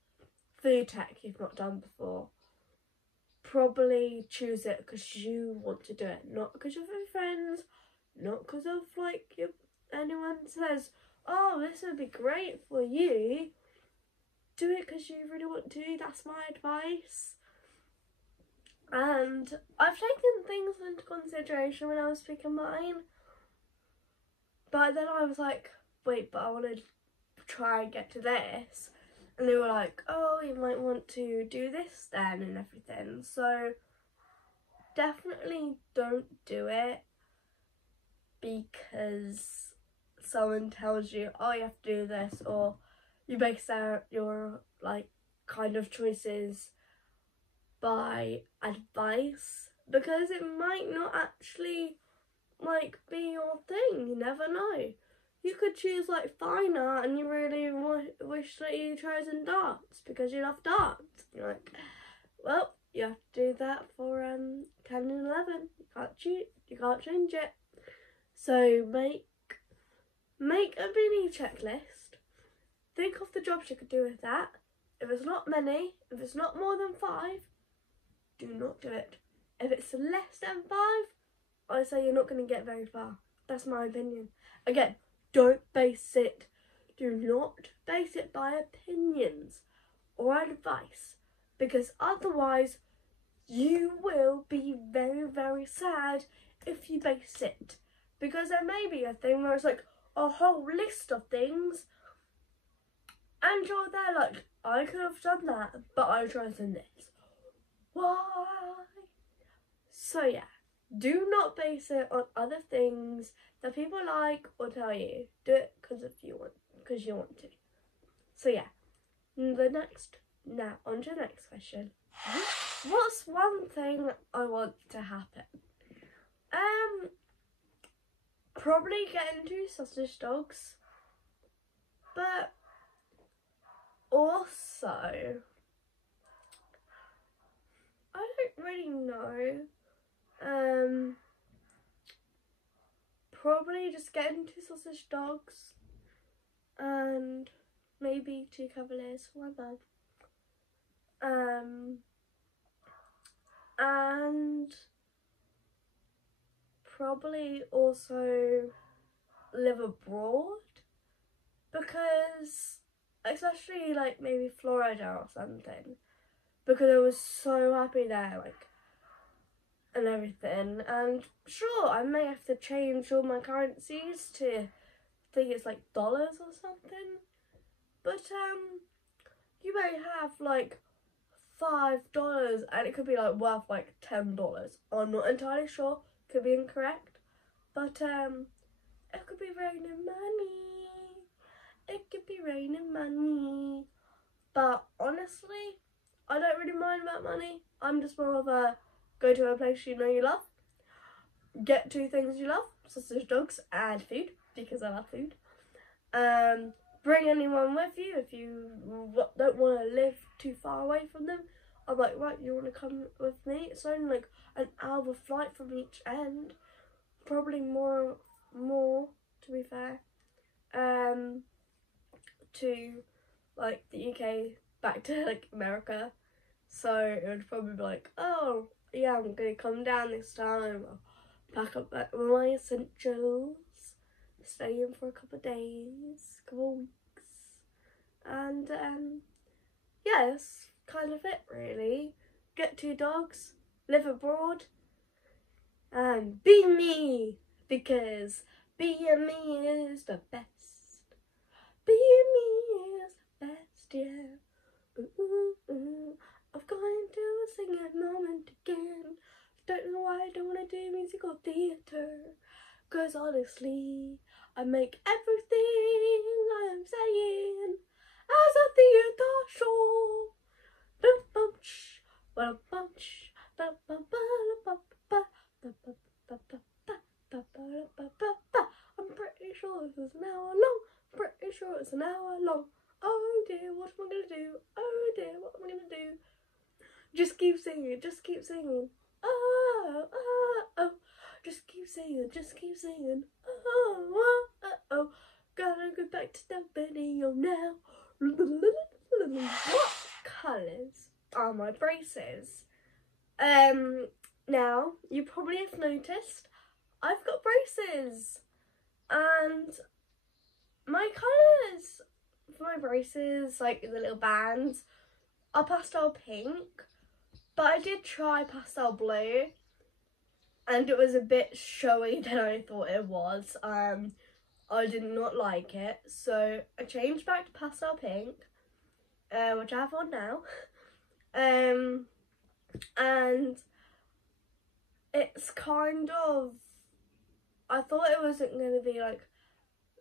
food tech you've not done before, probably choose it because you want to do it, not because of your friends, not because of like anyone says, oh, this would be great for you. Do it because you really want to. That's my advice. And I've taken things into consideration when I was picking mine, but then I was like, wait, but I want to try and get to this. And they were like, oh, you might want to do this then and everything. So definitely don't do it because someone tells you, oh, you have to do this, or you base out your like kind of choices by advice, because it might not actually like be your thing. You never know. You could choose like fine art and you really wish that you chosen dance because you love dance. You're like, well, you have to do that for 10 and 11. You can't change it. So make a mini checklist. Think of the jobs you could do with that. If it's not many, if it's not more than 5, do not do it. If it's less than 5, I say you're not going to get very far. That's my opinion. Again, do not base it by opinions or advice, because otherwise you will be very, very sad if you base it. Because there may be a thing where it's like a whole list of things and you're there like, I could have done that, but I chose this. Why? So yeah, do not base it on other things that people like or tell you. Do it because you want to. So yeah, now on to the next question. What's one thing I want to happen? Probably get into sausage dogs, but also I don't really know. Probably just get into sausage dogs and maybe 2 Cavaliers for my mum. And probably also live abroad, because especially like maybe Florida or something, because I was so happy there, like, and everything. And sure, I may have to change all my currencies to, I think it's like dollars or something, but you may have like $5 and it could be like worth like $10. I'm not entirely sure, could be incorrect, but it could be raining money. It could be raining money. But honestly, I don't really mind about money. I'm just more of a go to a place you know you love, get 2 things you love, sausage dogs and food, because I love food. Bring anyone with you if you don't want to live too far away from them. I'm like, right, you want to come with me? It's only like an hour flight from each end, probably more to be fair, to like the UK back to like America. So it would probably be like, oh yeah, I'm gonna come down this time, I'll pack up my essentials, stay in for a couple of days, couple of weeks, and yeah, that's kind of it really. Get 2 dogs, live abroad, and be me, because being me is the best. Being me is the best, yeah. Ooh, ooh, ooh. I've gone into a singing moment again. Don't know why I don't want to do musical theatre, 'cause honestly, I make everything I'm saying as a theatre show. I'm pretty sure this is an hour long. Pretty sure it's an hour long. Oh dear, what am I gonna do? Oh dear, what am I gonna do? Just keep singing, just keep singing. Oh, oh, oh. Just keep singing, just keep singing. Oh, oh, oh, oh. Gotta go back to the video now. What colours are my braces? Now, you probably have noticed I've got braces. And my colours for my braces, like the little bands, are pastel pink. But I did try pastel blue, and it was a bit showy than I thought it was. I did not like it, so I changed back to pastel pink, which I have on now. And it's kind of, I thought it wasn't going to be like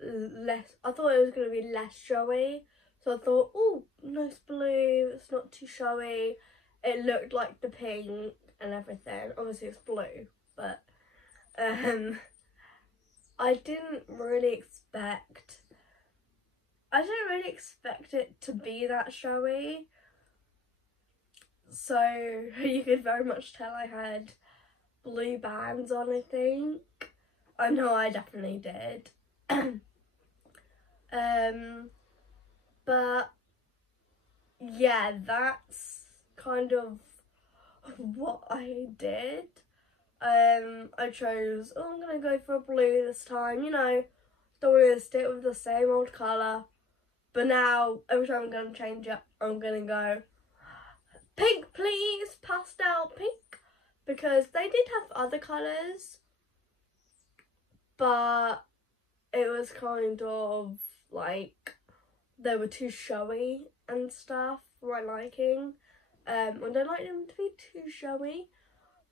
I thought it was going to be less showy. So I thought, oh, nice blue, it's not too showy. It looked like the pink and everything. Obviously it's blue, but I didn't really expect it to be that showy. So you could very much tell I had blue bands on, I think. I know I definitely did. But yeah, that's kind of what I did. I chose, oh, I'm gonna go for a blue this time, you know, don't want to stick with the same old colour. But now, every time I'm gonna change it, I'm gonna go, pink please, pastel pink, because they did have other colours, but it was kind of like, they were too showy and stuff for my liking. I don't like them to be too showy,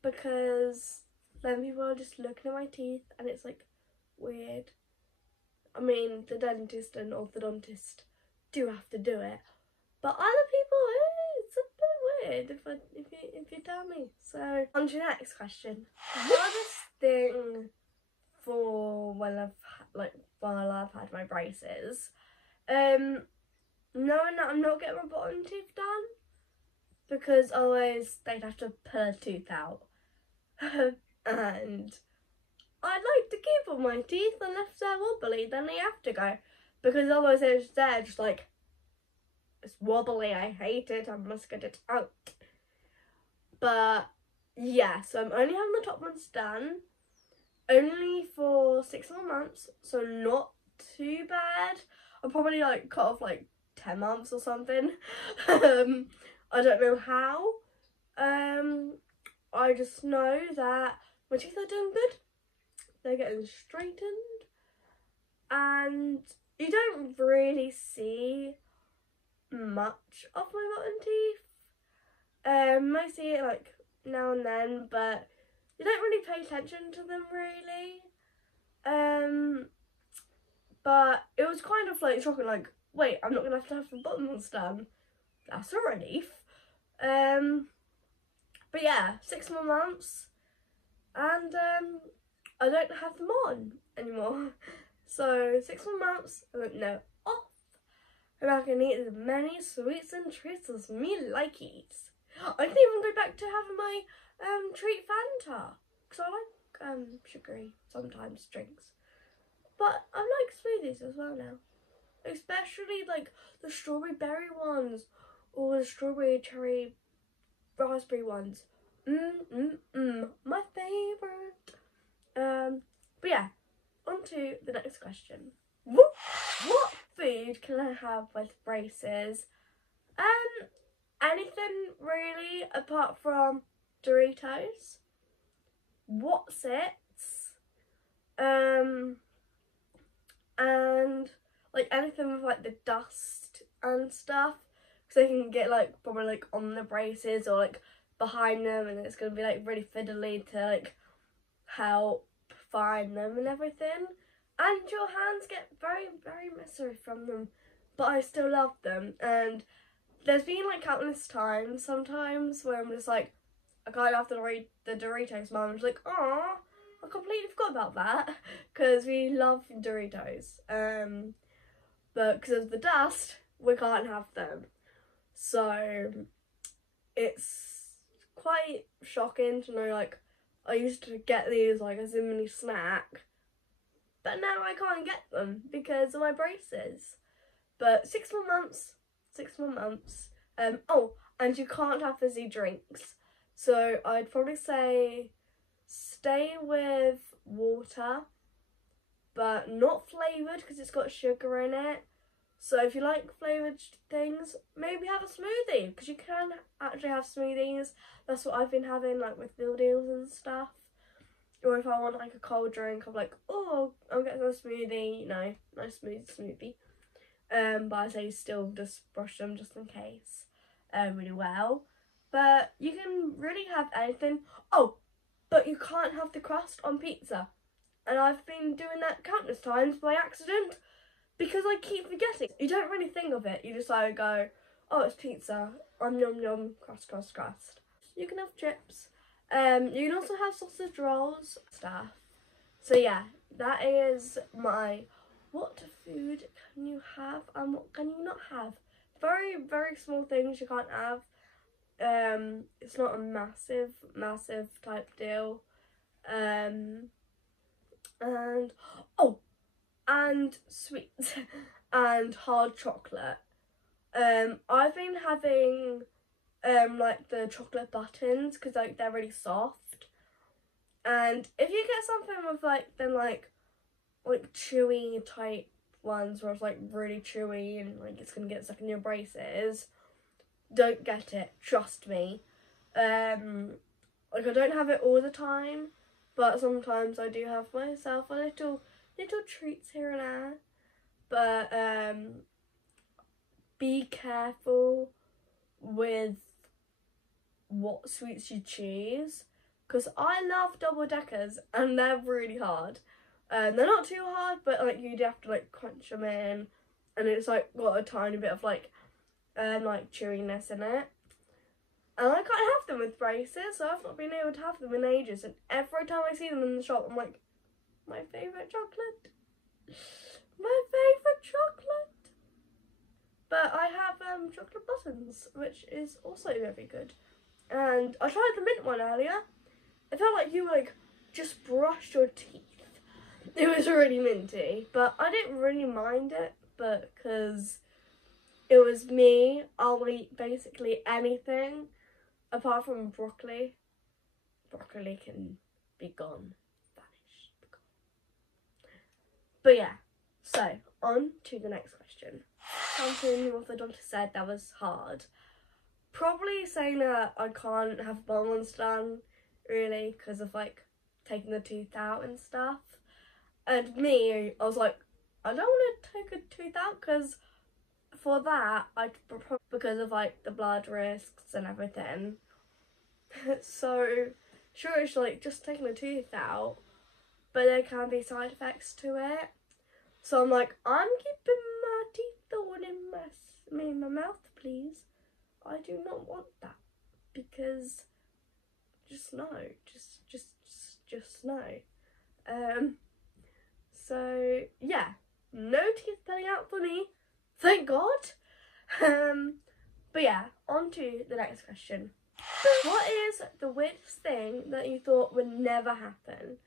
because then people are just looking at my teeth and it's like weird. I mean, the dentist and orthodontist do have to do it, but other people, it's a bit weird if you tell me. So on to the next question. Hardest thing for while I've had my braces, knowing that I'm not getting my bottom teeth done, because otherwise they'd have to pull a tooth out. And I'd like to keep all my teeth, and if they're wobbly then they have to go, because otherwise they're just like, it's wobbly, I hate it, I must get it out. But yeah, so I'm only having the top ones done, only for 6 more months, so not too bad. I'll probably like cut off like 10 months or something. I don't know how. I just know that my teeth are doing good. They're getting straightened, and you don't really see much of my bottom teeth. Mostly like now and then, but you don't really pay attention to them really. But it was kind of like shocking, like, wait, I'm not gonna have to have the bottom ones done. That's a relief. But yeah, 6 more months, and I don't have them on anymore. So 6 more months, and then no, off, and I can eat as many sweets and treats as me likies. I can even go back to having my treat Fanta, because I like sugary sometimes drinks. But I like smoothies as well now, especially like the strawberry berry ones or the strawberry cherry raspberry ones. My favourite. But yeah, on to the next question. What food can I have with braces? Anything really apart from Doritos, Wotsits, and like anything with like the dust and stuff, because they can get like probably like on the braces or like behind them, and it's gonna be like really fiddly to like help find them and everything. And your hands get very, very messy from them. But I still love them. And there's been like countless times sometimes where I'm just like, I can't have the Doritos. Mum's like, "Aw, I completely forgot about that," because we love Doritos. But because of the dust, we can't have them. So it's quite shocking to know, like, I used to get these like as a mini snack, but now I can't get them because of my braces. But 6 more months, 6 more months. Oh, and you can't have fizzy drinks. So I'd probably say stay with water, but not flavoured because it's got sugar in it. So if you like flavoured things, maybe have a smoothie, because you can actually have smoothies. That's what I've been having, like with meal deals and stuff. Or if I want like a cold drink, I'm like, oh, I'll get some smoothie, you know, nice smoothie. But I say still just brush them just in case, really well. But you can really have anything. Oh, but you can't have the crust on pizza. And I've been doing that countless times by accident because I keep forgetting. You don't really think of it. You just like go, oh, it's pizza. Yum yum, crust, crust, crust. You can have chips. You can also have sausage rolls, stuff. So yeah, that is my what food can you have and what can you not have. Very, very small things you can't have. It's not a massive type deal. And oh, and sweets and hard chocolate. I've been having like the chocolate buttons because like they're really soft. And if you get something with like them like chewy type ones where it's like really chewy and like it's gonna get stuck in your braces, don't get it, trust me. Like I don't have it all the time, but sometimes I do have myself a little treats here and there. But be careful with what sweets you choose, because I love double deckers and they're really hard. They're not too hard, but like you'd have to like crunch them in, and it's like got a tiny bit of like chewiness in it. And I can't have them with braces, so I've not been able to have them in ages. And every time I see them in the shop, I'm like, my favourite chocolate. My favourite chocolate. But I have chocolate buttons, which is also very good. And I tried the mint one earlier. It felt like you like just brushed your teeth. It was really minty, but I didn't really mind it, but because it was me, I'll eat basically anything apart from broccoli. Broccoli can be gone, vanished. But yeah, so on to the next question. Something what the doctor said that was hard. Probably saying that I can't have bone ones done, really, because of like taking the tooth out and stuff. And me, I was like, I don't want to take a tooth out because for that, because of like the blood risks and everything. So sure, it's like just taking a tooth out, but there can be side effects to it. So I'm like, I'm keeping my teeth all in my mouth, please. I do not want that, because just no, just no. So yeah, no teeth pulling out for me, thank God. But yeah, on to the next question. What is the weirdest thing that you thought would never happen?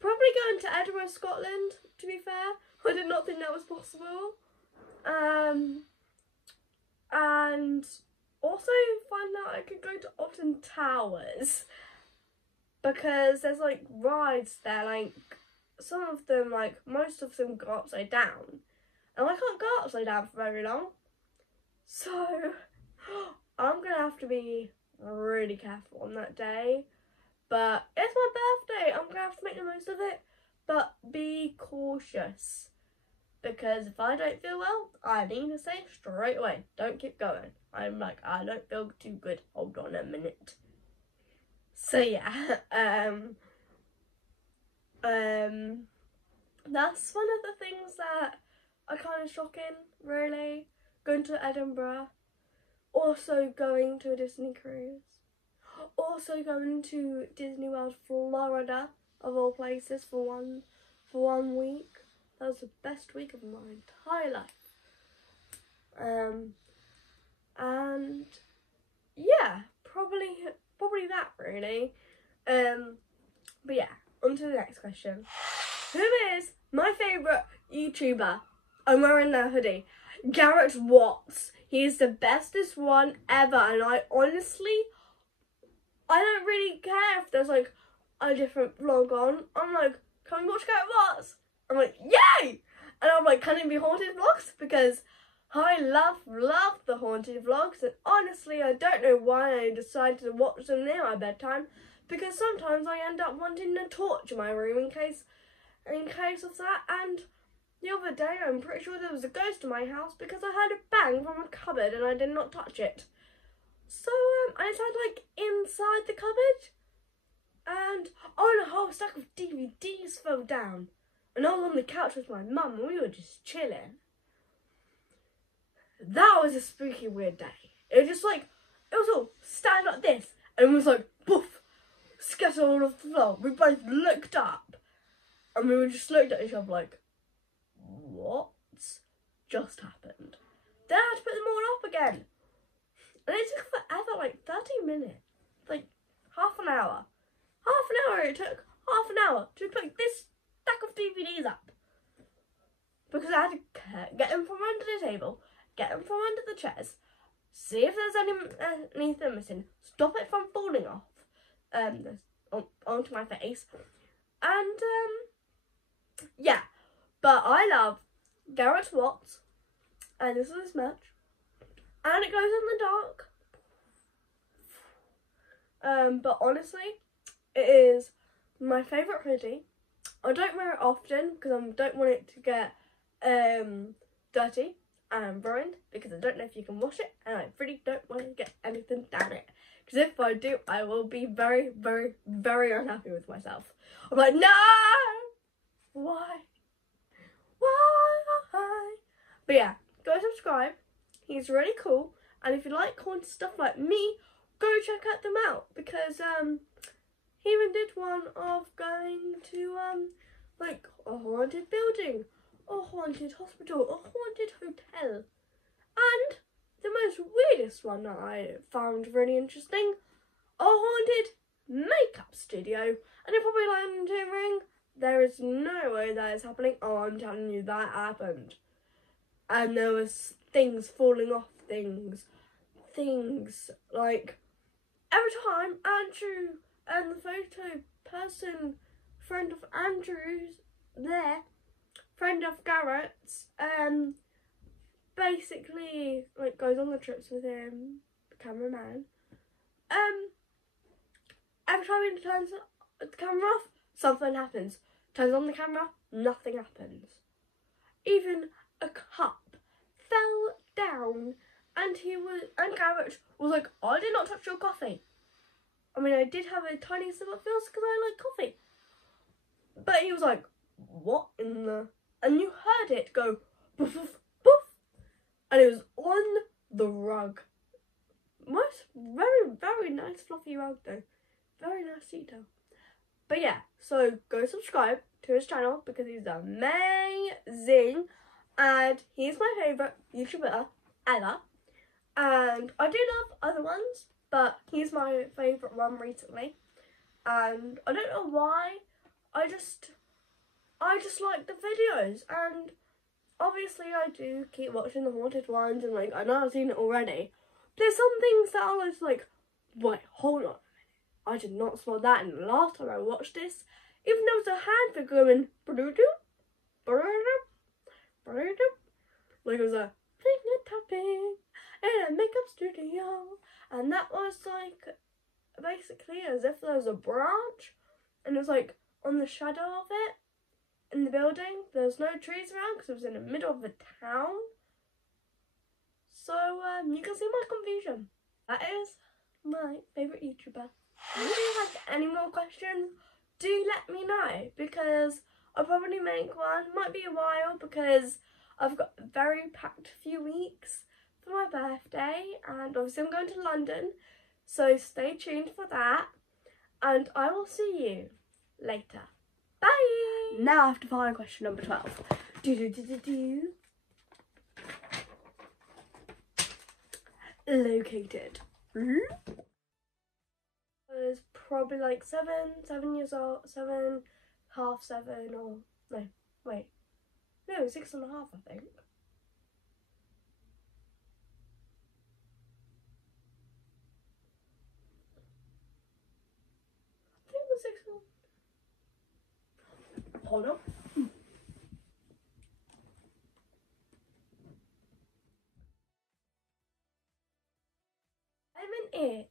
Probably going to Edinburgh, Scotland, to be fair. I did not think that was possible. And also find out I could go to Alton Towers, because there's like rides there, like some of them, like most of them go upside down, and I can't go upside down for very long, so I'm gonna have to be really careful on that day. But it's my birthday, I'm gonna have to make the most of it, but be cautious, because if I don't feel well, I need to say straight away, don't keep going. I'm like, I don't feel too good, hold on a minute. So yeah, That's one of the things that are kind of shocking, really. Going to Edinburgh, also going to a Disney cruise, also going to Disney World Florida, of all places, for one week. That was the best week of my entire life. And yeah, probably that really. But yeah, on to the next question. Who is my favourite YouTuber? I'm wearing their hoodie. Garrett Watts. He's the bestest one ever, and I don't really care if there's like a different vlog on. I'm like, can we watch Garrett Watts? I'm like, yay! And I'm like, can it be haunted vlogs? Because I love the haunted vlogs, and honestly, I don't know why I decided to watch them near my bedtime, because sometimes I end up wanting to torch my room in case of that. And the other day, I'm pretty sure there was a ghost in my house because I heard a bang from a cupboard and I did not touch it. So I decided like inside the cupboard, and a whole stack of DVDs fell down, and I was on the couch with my mum and we were just chilling. That was a spooky, weird day. It was all stand like this, and it was like, poof, scattered all off the floor. We both looked up, and we just looked at each other like, what just happened? Then I had to put them all up again. And it took forever, like 30 minutes, like half an hour. It took half an hour to put this stack of DVDs up. Because I had to get them from under the table, get them from under the chairs, see if there's anything missing, stop it from falling off onto my face. And yeah, but I love Garrett Watts, and this is his merch, and it goes in the dark. But honestly, it is my favourite hoodie. I don't wear it often because I don't want it to get dirty and ruined, because I don't know if you can wash it, and I really don't want to get anything down it, because if I do, I will be very, very, very unhappy with myself. I'm like, no! Why? But yeah, go subscribe. He's really cool, and if you like haunted stuff like me, go check them out, because he even did one of going to like a haunted building, a haunted hospital, a haunted hotel, and the most weirdest one that I found really interesting, a haunted makeup studio. And you're probably wondering, there is no way that is happening. Oh, I'm telling you, that happened. And there was things falling off things, like every time Andrew and the photo person, friend of Andrew's there, friend of Garrett's, basically like goes on the trips with him, the cameraman. Every time he turns the camera off, something happens. Turns on the camera, nothing happens. Even a cup fell down, and Garrett was like, I did not touch your coffee. I mean, I did have a tiny sip of feels because I like coffee. But he was like, what in the... And you heard it go poof, poof, poof. And it was on the rug. Very, very nice fluffy rug though. Very nice detail. But yeah, so go subscribe to his channel because he's amazing. And he's my favourite YouTuber ever. And I do love other ones, but he's my favourite one recently. And I don't know why, I just like the videos. And obviously I do keep watching the haunted ones, and like I know I've seen it already. But there's some things that I was like, wait, hold on a minute. I did not spot that in the last time I watched this. Even there was a hand figure going like it was a finger tapping in a makeup studio, and that was like basically as if there was a branch, and it was like on the shadow of it in the building. There's no trees around because it was in the middle of the town. So you can see my confusion. That is my favourite YouTuber. If you have any more questions, do let me know, because I'll probably make one. Might be a while because I've got a very packed few weeks for my birthday, and obviously I'm going to London, so stay tuned for that, and I will see you later. Bye! Now I have to find question number 12. Located. I was probably like 7 years old, 7, half 7, or no, wait, no, 6.5, I think. I think it was 6. Hold on. I'm in it.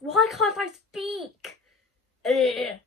Why can't I speak? Anyway.